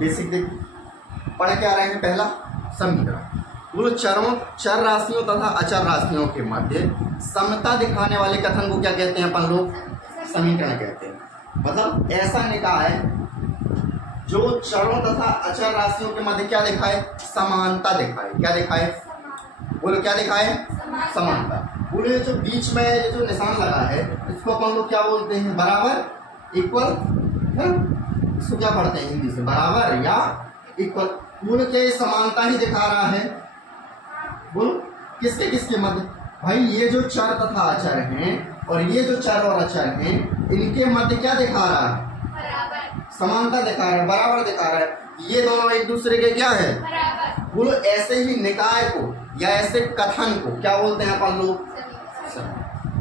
Basic देखिए पढ़ के आ रहे हैं। पहला समीकरण, बोलो चर राशियों तथा अचर राशियों के मध्य समता दिखाने वाले कथन को क्या कहते हैं अपन लोग? समीकरण कहते हैं। मतलब ऐसा निकाय जो चरों तथा अचर राशियों के मध्य क्या दिखाए? समानता दिखाए। क्या दिखाए? बोलो क्या दिखाए? समानता। बोले जो बीच में ये जो निशान लगा है इसको अपन लोग क्या बोलते हैं? बराबर, इक्वल है? इसको क्या पढ़ते हैं हिंदी से? बराबर या इक्वल। बोलो क्या ये समानता ही दिखा रहा है? बोलो किसके किसके मध्य? भाई ये जो चर तथा अचर हैं और ये जो चर और अचर हैं इनके मध्य क्या दिखा रहा है? समानता दिखा रहा है, बराबर दिखा रहा है। ये दोनों एक दूसरे के क्या है? बोलो ऐसे ही निकाय को या ऐसे कथन को क्या बोलते हैं अपन लोग?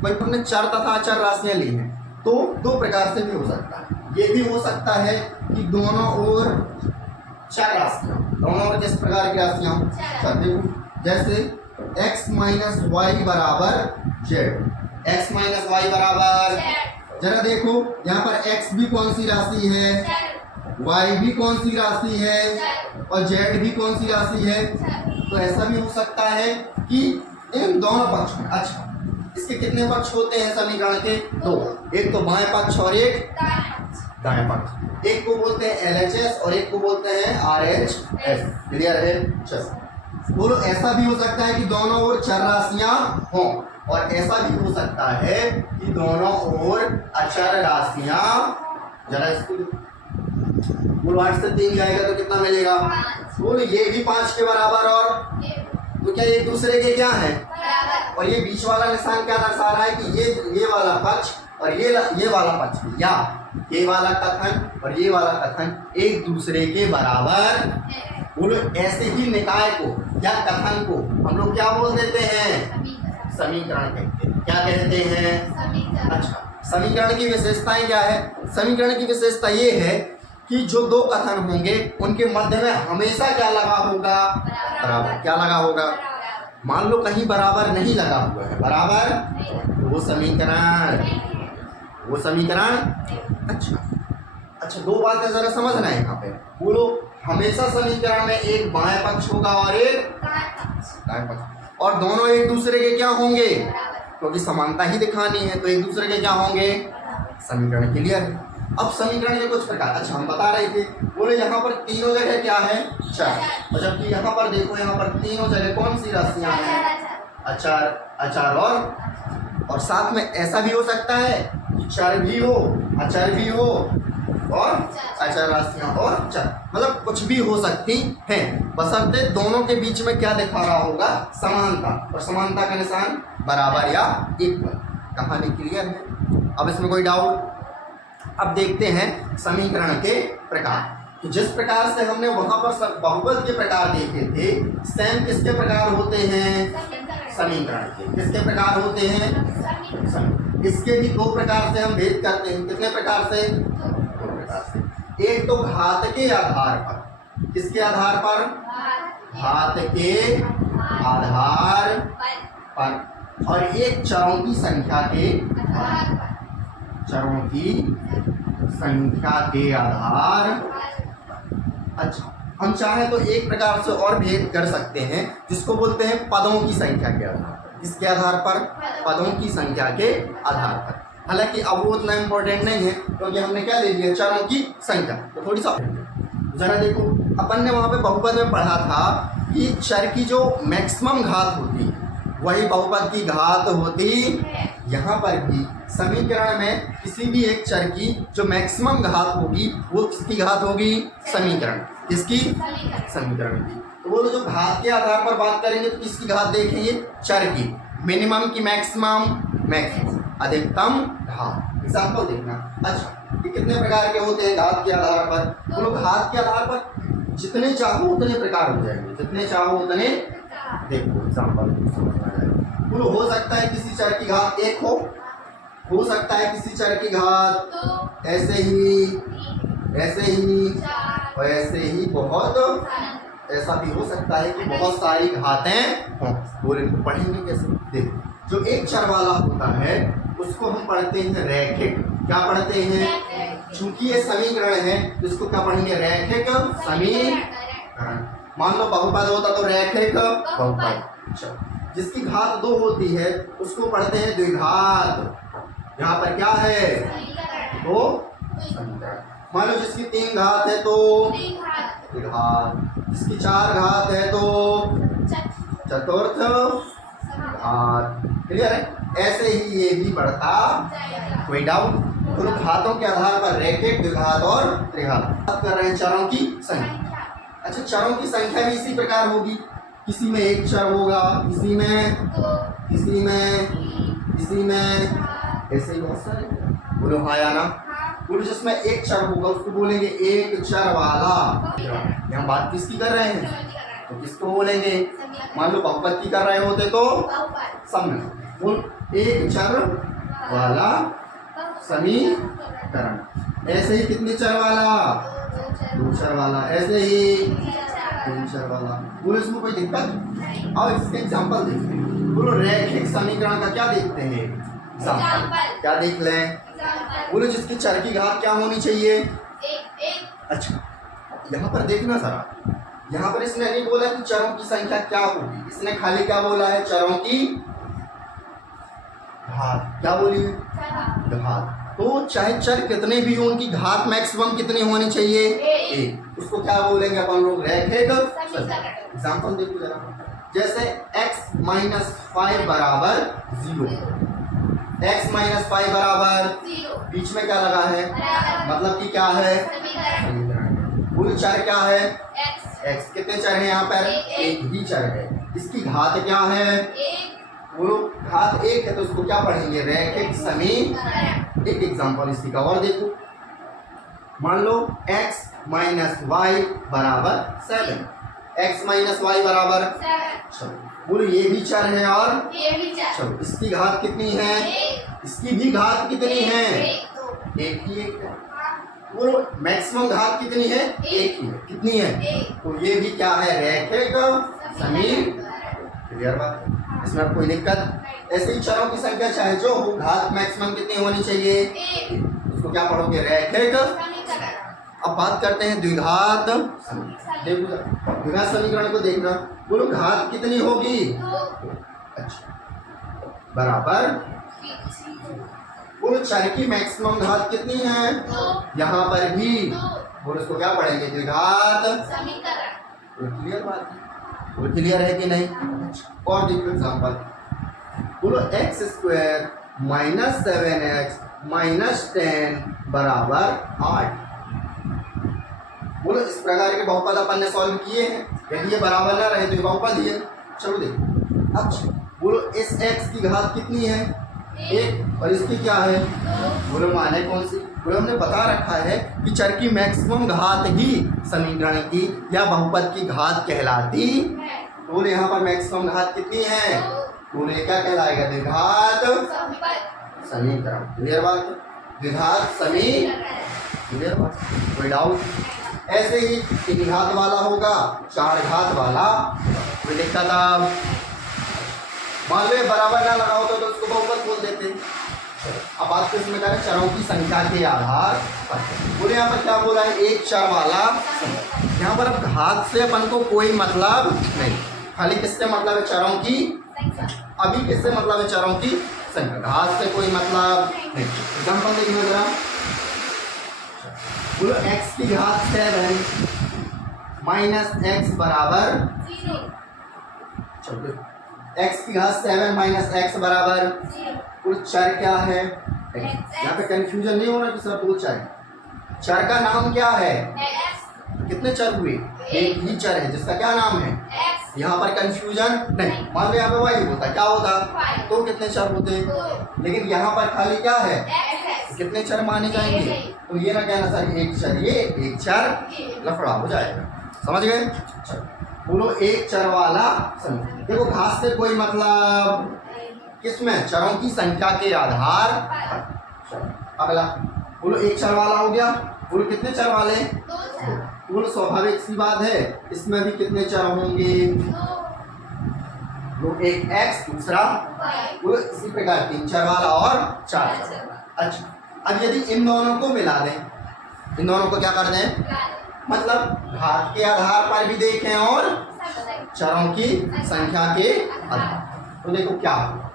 भाई हमने चर तथा अचर राशियां ली हैं तो दो प्रकार से भी हो सकता है। ये भी हो सकता है कि दोनों ओर चर राशियां, दोनों ओर किस प्रकार की राशियां? देखो जैसे x माइनस वाई बराबर जेड, x माइनस वाई बराबर, जरा देखो यहाँ पर x भी कौन सी राशि है, y भी कौन सी राशि है और z भी कौन सी राशि है। तो ऐसा भी हो सकता है कि इन दोनों पक्ष में, अच्छा इसके कितने पक्ष होते हैं समीकरण के? दो, एक तो बाएं पक्ष और एक दाएं पक्ष। एक को बोलते हैं LHS और एक को बोलते हैं RHS। क्लियर है? चलो बोलो ऐसा भी हो सकता है कि दोनों ओर चर राशियां हों और ऐसा भी हो सकता है कि दोनों ओर अचर राशियां। जरा इसको बोलो 8 से 3 जाएगा तो कितना मिलेगा? बोलो ये भी 5 के बराबर और तो क्या एक दूसरे के क्या है? और ये बीच वाला निशान क्या दर्शा रहा है कि ये वाला पक्ष और ये वाला पक्ष या ये वाला कथन और ये वाला कथन एक दूसरे के बराबर। बोलो ऐसे ही निकाय को या कथन को हम लोग क्या बोल देते हैं? समीकरण कहते हैं। क्या कहते हैं? अच्छा समीकरण की विशेषताएं क्या है? समीकरण की विशेषता ये है कि जो दो कथन होंगे उनके मध्य में हमेशा क्या लगा होगा? बराबर। क्या लगा होगा? मान लो कहीं बराबर नहीं लगा हुआ है, बराबर वो समीकरण। अच्छा दो बातें जरा समझना है यहाँ पे। बोलो हमेशा समीकरण में एक बाएं पक्ष होगा और एक दाएं पक्ष, और दोनों एक दूसरे के क्या होंगे? क्योंकि समानता ही दिखानी है तो एक दूसरे के क्या होंगे? समीकरण। क्लियर है? अब समीकरण के कुछ प्रकार, अच्छा हम बता रहे थे, बोले यहाँ पर तीनों जगह क्या है? चर। और जबकि यहाँ पर देखो यहाँ पर तीनों जगह कौन सी राशियां हैं? अचर और साथ में ऐसा भी हो सकता है कि चर भी हो, अचर भी हो और अचर राशियां और चर, मतलब कुछ भी हो सकती हैं, बशर्ते दोनों के बीच में क्या दिखा रहा होगा? समानता। और समानता का निशान बराबर या इक्वल। कहानी क्लियर है? अब इसमें कोई डाउट? अब देखते हैं समीकरण के प्रकार। तो जिस प्रकार से हमने वहां पर बहुपद के प्रकार देखे थे, सेम किसके प्रकार होते हैं? समीकरण के। किसके प्रकार होते हैं? इसके भी दो प्रकार से हम भेद करते हैं। कितने प्रकार से? दो प्रकार से। एक तो घात के आधार पर। किसके आधार पर? घात के आधार पर। और एक चरों की संख्या के आधार पर। चरों की संख्या के आधार। अच्छा हम चाहें तो एक प्रकार से और भेद कर सकते हैं जिसको बोलते हैं पदों की संख्या के आधार पर। किसके आधार पर? पदों की संख्या के आधार पर। हालांकि अब वो उतना इम्पोर्टेंट नहीं है क्योंकि हमने क्या ले लिया? चरों की संख्या। तो थोड़ी सा जरा देखो, अपन ने वहां पे बहुपद में पढ़ा था कि चर की जो मैक्सिमम घात होती है वही बहुपद की घात होती। यहाँ पर भी समीकरण में किसी भी एक चर की जो मैक्सिमम घात होगी वो किसकी घात होगी? समीकरण। किसकी? समीकरण की। तो वो जो घात के आधार पर बात करेंगे तो किसकी घात देखेंगे? चर की। मिनिमम की मैक्सिमम, अधिकतम घात। एग्जाम्पल देखना। अच्छा ये कितने प्रकार के होते हैं घात के आधार पर? तो लोग घात के आधार पर जितने चाहो उतने प्रकार हो जाएंगे। जितने चाहो उतने। देखो एग्जाम्पल बोलो, हो सकता है किसी चर की घात 1 हो सकता है किसी चर की घात ऐसे ही और ऐसे ही बहुत। ऐसा भी हो सकता है कि बहुत सारी घातें हों। बोले इनको पढ़ेंगे कैसे? देखो जो एक चर वाला होता है उसको हम पढ़ते हैं रैखिक। क्या पढ़ते हैं? चूंकि ये समीकरण है तो इसको क्या पढ़ेंगे, रैखिक समीकरण। मान लो बहुपद होता तो रैखिक बहुपद। चलो, जिसकी घात 2 होती है उसको पढ़ते हैं द्विघात। यहाँ पर क्या है, 2 समीकरण। मान लो जिसकी 3 घात है तो द्विघात, जिसकी 4 घात है तो चतुर्थ घात। क्लियर है? ऐसे ही ये भी बढ़ता, कोई डाउट? तो घातों के आधार पर रैखिक, द्विघात और त्रिघात। बात कर रहे हैं चरों की संख्या। अच्छा, चरों की संख्या भी इसी प्रकार होगी, किसी में एक चर होगा, किसी में किसी में ऐसे ही बहुत सारे। बोलो हाँ या ना? बोलो जिसमें एक चर होगा उसको बोलेंगे एक चर वाला। यहाँ बात किसकी कर रहे हैं, तो किसको बोलेंगे? मान लो बहुपद की कर रहे होते तो समीकरण। बोल एक चर वाला समीकरण। ऐसे ही कितने चर वाला, 2 चर वाला। ऐसे ही 3 चर वाला। बोलो इसमें कोई दिक्कत? और इसके एग्जाम्पल देखते हैं। बोलो रैखिक समीकरण का क्या देखते हैं, एग्जाम्पल क्या देख लें? बोलो जिसकी चर की घात क्या होनी चाहिए, एक। अच्छा, यहाँ पर देखना जरा, यहाँ पर इसने नहीं बोला कि चरों की संख्या क्या होगी, इसने खाली क्या बोला है, चरों की घात। क्या बोली, घात। तो चाहे चर कितने भी हो उनकी घात मैक्सिमम कितनी होनी चाहिए, एक। उसको क्या बोलेंगे अपन लोग, रैखिक समीकरण। एग्जाम्पल देखो जरा, जैसे x - 5 बराबर 0, x - 5 बराबर 0, बीच में क्या लगा है, मतलब कि क्या है, समीकरण। कुल चर क्या है, x। कितने चर हैं यहाँ पर, एक ही चर है। इसकी घात क्या है, बोलो घात 1 है तो उसको क्या पढ़ेंगे, रैखिक समीकरण। एक एग्जांपल इसी का और देखो, मान लो x - y बराबर 7, x - y बराबर 7। चलो बोलो ये भी चर है और ये भी चर। चलो इसकी घात कितनी है, इसकी भी घात कितनी है, एक ही एक है। बोलो मैक्सिमम घात कितनी है, एक ही है। कितनी है, तो ये भी क्या है, रैखिक समीकरण। क्लियर बात, इसमें कोई दिक्कत? ऐसे ही चरों की संख्या चाहे जो हो, घात मैक्सिमम कितनी होनी चाहिए, उसको क्या पढ़ोगे, रैखिक समीकरण। अब बात करते हैं द्विघात समीकरण। देखो द्विघात समीकरण को देखना। बोलो घात कितनी होगी, अच्छा, बराबर। बोलो चर की मैक्सिमम घात कितनी है, यहाँ पर भी। बोलो इसको क्या पढ़ेंगे, द्विघात समीकरण। क्लियर बात है, वो क्लियर है कि नहीं? और देखो एग्जांपल, बोलो x² - 7x - 10 बराबर 8। बोलो इस प्रकार के बहुपद अपन ने सॉल्व किए हैं, यदि ये बराबर ना रहे तो ये बहुपद ही है। चलो देखो, अच्छा बोलो इस x की घात कितनी है, 1, और इसकी क्या है, बोलो माने कौन सी? बोलो हमने बता रखा है कि चर की मैक्सिमम घात ही समीकरण की या बहुपद की घात कहलाती। बोलो यहाँ पर मैक्सिमम घात कितनी है, बोलो क्या कहलाएगा, द्विघात समीकरण। क्लियर बात, द्विघात समीकरण। क्लियर बात, कोई डाउट? ऐसे ही 3 घात वाला होगा, 4 घात वाला, कोई दिक्कत? आप मान लो बराबर ना लगा होता तो उसको बहुपद बोल देते। अब बात किसमें करें, चरों की संख्या के आधार पर। बोले यहाँ पर क्या बोला है, एक चर वाला। यहाँ पर अब घात से अपन को कोई मतलब नहीं, खाली किससे मतलब है, चरों की संख्या। अभी किससे मतलब है, चरों की संख्या, घात से कोई मतलब नहीं। एग्जाम्पल देखना जरा, बोलो x की घात 7 - x बराबर 0। चलो x की घात 7 - x बराबर 0। कुल चर क्या है, यहाँ पे कंफ्यूजन नहीं होना कि सर दो चर, चर का नाम क्या है, कितने चर हुए, एक ही चर है जिसका क्या नाम है, यहाँ पर कंफ्यूजन नहीं। मान लो यहाँ पे y होता, क्या होता, तो कितने चर होते, लेकिन यहाँ पर खाली क्या है, कितने चर माने जाएंगे। तो ये ना कहना सर एक चर ये, एक चर, लफड़ा हो जाएगा, समझ गए? बोलो एक चर वाला समीकरण। देखो घात से कोई मतलब किसमें, चरों की संख्या के आधार पर। अगला बोलो एक चर वाला हो गया, बोलो कितने चर वाले, 2। बोलो स्वाभाविक सी बात है, इसमें भी कितने चर होंगे, 2। एक x दूसरा y। बोलो इसी प्रकार 3 चर वाला और 4 चर वाला। अच्छा अब यदि इन दोनों को मिला दें इन दोनों को क्या कर दें, मतलब घात के आधार पर भी देखें और चरों की संख्या के आधार। तो देखो क्या होगा,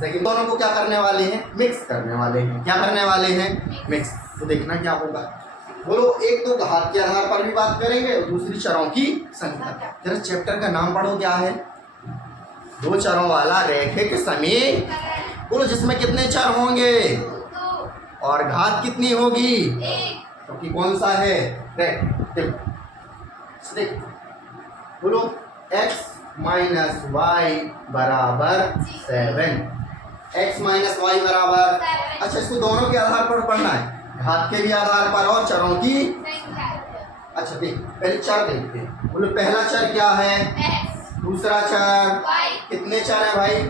देखिए दोनों को क्या करने वाले हैं, मिक्स करने वाले हैं। क्या करने वाले हैं, मिक्स। तो देखना क्या होगा, बोलो एक तो घात के आधार पर भी बात करेंगे और दूसरी चरों की संख्या। जरा चैप्टर का नाम पढ़ो, क्या है, दो चरों वाला रैखिक समीकरण। बोलो जिसमें कितने चर होंगे और घात कितनी होगी, क्योंकि कौन सा है, रैखिक। बोलो x माइनस वाई बराबर 7, x माइनस वाई बराबर, अच्छा इसको दोनों के आधार पर पढ़ना है, घात के भी आधार पर और चरों की। अच्छा देख पहले चर देखते हैं। बोलो पहला चर क्या है, दूसरा चर, कितने चर है भाई,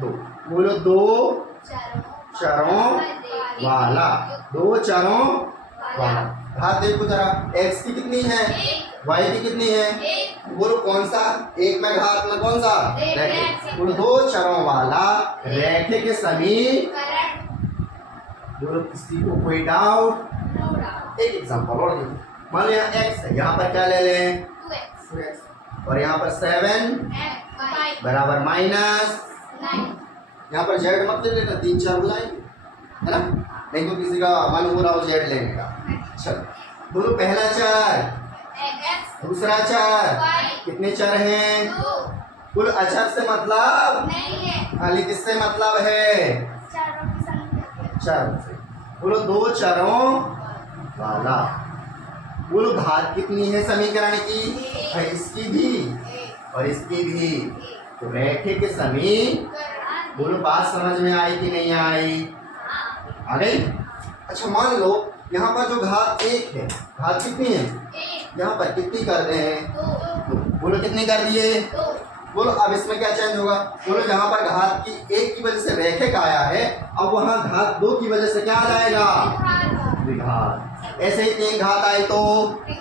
दो। बोलो दो चरों वाला, दो चरों वाला। घात देखो जरा, x की कितनी है, y की कितनी है, बोलो कौन सा, एक में घात में कौन सा, रैखिक। बोलो दो चरों वाला रैखिक समीकरण। बोलो किसी को कोई डाउट। एक एग्जांपल और देखो, मान लो यहाँ x है, यहाँ पर क्या ले लें, 2x, और यहाँ पर 7 बराबर माइनस, यहाँ पर z मत ले लेना, 3 4 हो जाएंगे, है ना, नहीं तो किसी का मन हो रहा हो z लेने का। चलो बोलो पहला चर, दूसरा चर, कितने चर हैं, बोलो अचर से मतलब खाली किससे मतलब है, चर से। बोलो दो चरों वाला। बोलो घात कितनी है समीकरण की, है इसकी भी और इसकी भी, तो रैखिक समीकरण। बोलो बात समझ में आई कि नहीं आई, आ गई। अच्छा मान लो यहाँ पर जो घात 1 है, घात कितनी है, यहाँ पर कितनी कर रहे हैं, 2। बोलो कितनी कर दिए, बोलो अब इसमें क्या चेंज होगा, बोलो यहाँ पर घात की 1 की वजह से रैखिक आया है, अब वहाँ घात 2 की वजह से क्या आ जाएगा, द्विघात। ऐसे ही 3 घात आई तो